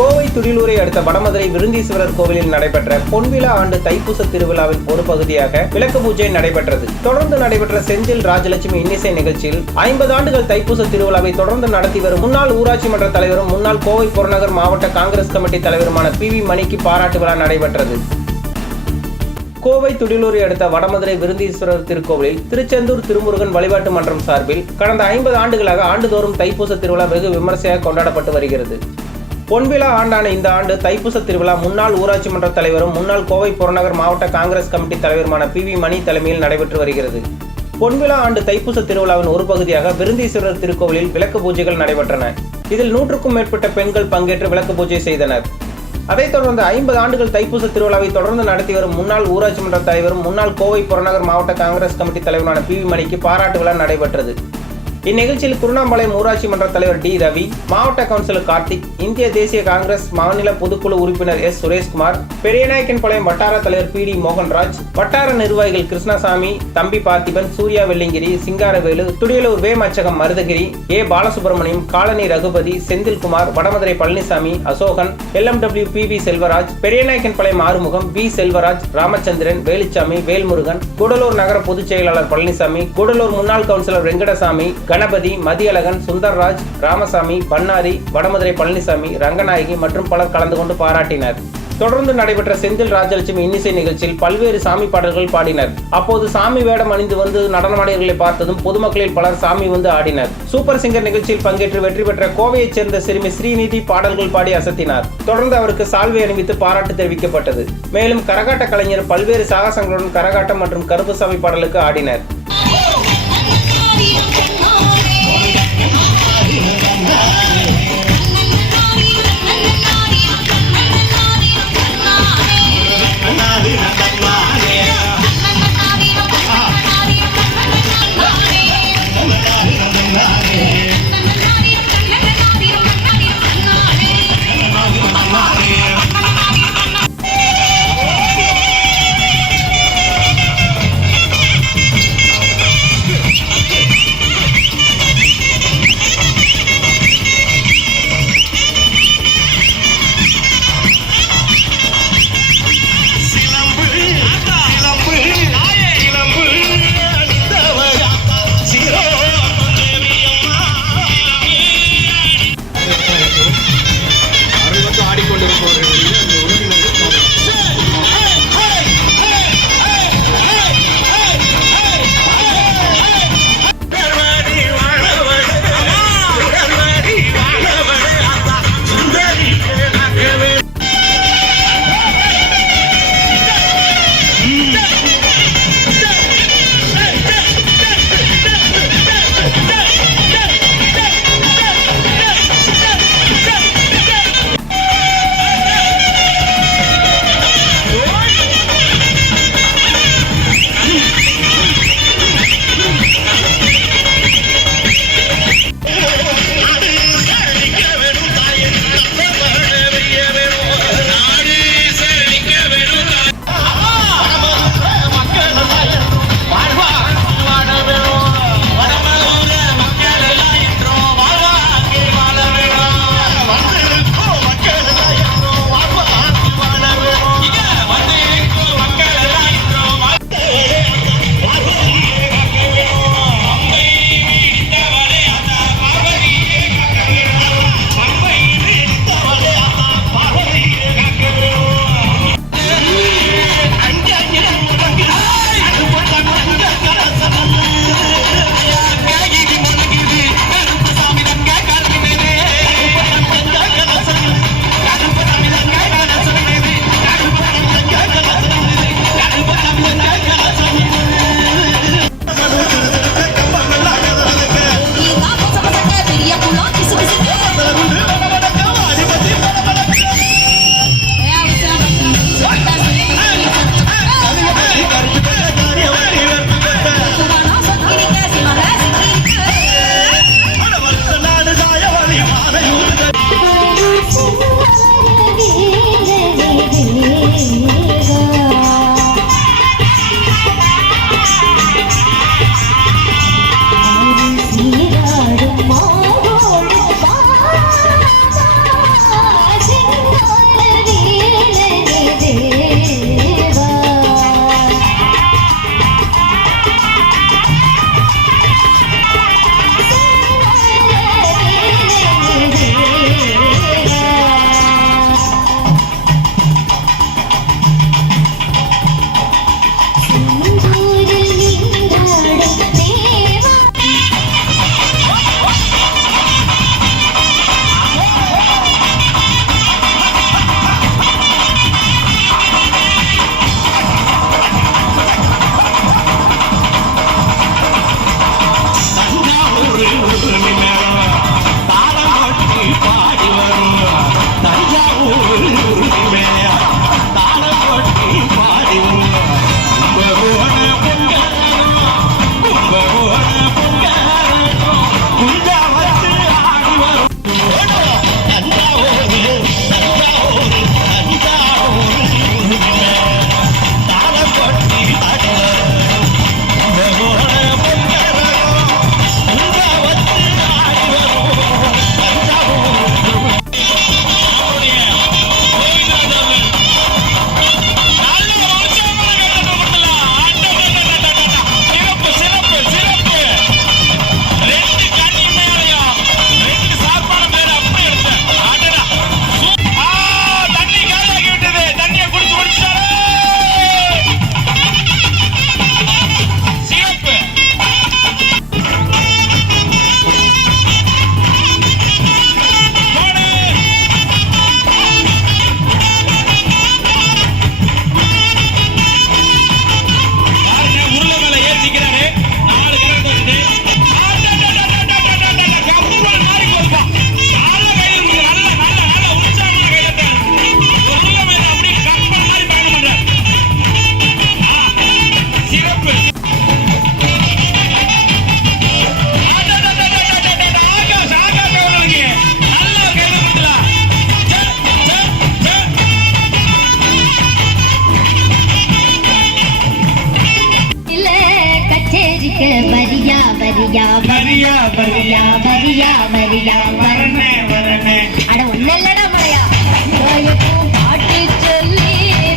கோவை துடிலூரை அடுத்த வடமதுரை விருந்தீஸ்வரர் கோவிலில் நடைபெற்ற பொன்விழா ஆண்டு தைப்பூச திருவிழாவின் ஒரு பகுதியாக விளக்கு பூஜை நடைபெற்றது. தொடர்ந்து நடைபெற்ற செந்தில் ராஜலட்சுமி இன்னிசை நிகழ்ச்சியில் 50 ஆண்டுகள் தைப்பூச திருவிழாவை தொடர்ந்து நடத்தி வரும் முன்னாள் ஊராட்சி மன்ற தலைவரும் முன்னாள் கோவை புறநகர் மாவட்ட காங்கிரஸ் கமிட்டி தலைவருமான PV மணிக்கு பாராட்டு விழா நடைபெற்றது. கோவை துடிலூரை அடுத்த வடமதுரை விருந்தீஸ்வரர் திருக்கோவிலில் திருச்செந்தூர் திருமுருகன் வழிபாட்டு மன்றம் சார்பில் கடந்த 50 ஆண்டுகளாக ஆண்டுதோறும் தைப்பூச திருவிழா வெகு விமர்சையாக கொண்டாடப்பட்டு வருகிறது. பொன்விழா ஆண்டான இந்த ஆண்டு தைப்பூச திருவிழா முன்னாள் ஊராட்சி மன்ற தலைவரும் முன்னாள் கோவை புறநகர் மாவட்ட காங்கிரஸ் கமிட்டி தலைவருமான PV மணி தலைமையில் நடைபெற்று வருகிறது. பொன்விழா ஆண்டு தைப்பூச திருவிழாவின் ஒரு பகுதியாக விருந்தீஸ்வரர் திருக்கோவிலில் விளக்கு பூஜைகள் நடைபெற்றன. இதில் 100க்கும் மேற்பட்ட பெண்கள் பங்கேற்று விளக்கு பூஜை செய்தனர். அதைத் தொடர்ந்து 50 ஆண்டுகள் தைப்பூச திருவிழாவை தொடர்ந்து நடத்தி வரும் முன்னாள் ஊராட்சி மன்ற தலைவரும் முன்னாள் கோவை புறநகர் மாவட்ட காங்கிரஸ் கமிட்டி தலைவரான PV மணிக்கு பாராட்டு விழா நடைபெற்றது. இந்நிகழ்ச்சியில் குருணாம்பாளையம் ஊராட்சி மன்ற தலைவர் D. ரவி, மாவட்ட கவுன்சிலர் கார்த்திக், இந்திய தேசிய காங்கிரஸ் மாநில பொதுக்குழு உறுப்பினர் S. சுரேஷ்குமார், பெரியநாயக்கன்பாளையம் வட்டார தலைவர் PD. மோகன்ராஜ், வட்டார நிர்வாகிகள் கிருஷ்ணசாமி, தம்பி பார்த்திபன், சூர்யா வெள்ளிங்கிரி, சிங்காரவேலு, துடியலூர் வே. மச்சகம் Maruthagiri, A. Balasubramaniam, colony Ragupathi, Senthilkumar, Vadamadurai Palanisamy, Asokan, LMW PV Selvaraj, Periyanaickenpalayam Arumugam, V. Selvaraj, Ramachandran, Veluchamy, Velmurugan, Gudalur நகர பொதுச் செயலாளர் பழனிசாமி, கூடலூர் முன்னாள் கவுன்சிலர் வெங்கடசாமி, கணபதி, மதியழகன், சுந்தர்ராஜ், ராமசாமி, பன்னாரி, வடமதுரை பழனிசாமி, ரங்கநாயகி மற்றும் பலர் கலந்து கொண்டு பாராட்டினர். தொடர்ந்து நடைபெற்ற செந்தில் ராஜலட்சுமி இன்னிசை நிகழ்ச்சியில் பல்வேறு சாமி பாடல்கள் பாடினர். அப்போது சாமி வேடம் அணிந்து வந்து நடனமாடியவர்களை பார்த்ததும் பொதுமக்களில் பலர் சாமி வந்து ஆடினர். சூப்பர் சிங்கர் நிகழ்ச்சியில் பங்கேற்று வெற்றி பெற்ற கோவையைச் சேர்ந்த சிறுமி ஸ்ரீநிதி பாடல்கள் பாடி அசத்தினார். தொடர்ந்து அவருக்கு சால்வை அணிவித்து பாராட்டு தெரிவிக்கப்பட்டது. மேலும் கரகாட்ட கலைஞர் பல்வேறு சாகசங்களுடன் கரகாட்டம் மற்றும் கருப்புசாமி பாடலுக்கு ஆடினர். மரியா வரணே வரணே அட ஒன்னல்லடா மரியா கோயக்கும் பாட்டி சொல்லி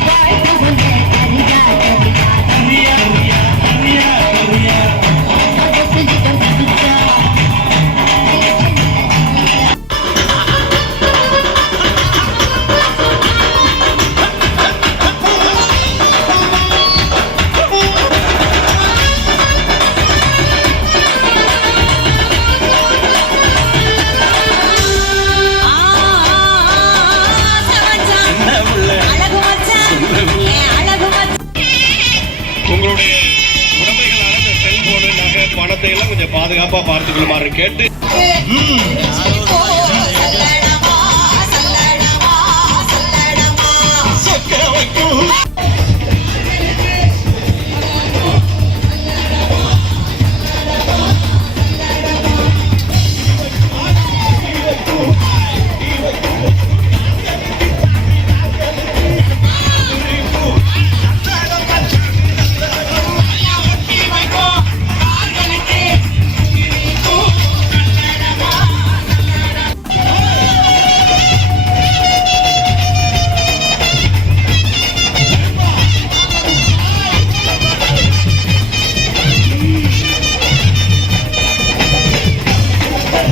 வாழ்த்து கொண்டே கரியா கரியா கரியா கரியா கரியா செஞ்சிட்டோம் செஞ்சிட்டோம் உங்களுடைய உடமைகளான இந்த செல்போனு நகை பணத்தை எல்லாம் கொஞ்சம் பாதுகாப்பா பார்த்துக்கொள்ளுமாறு கேட்டு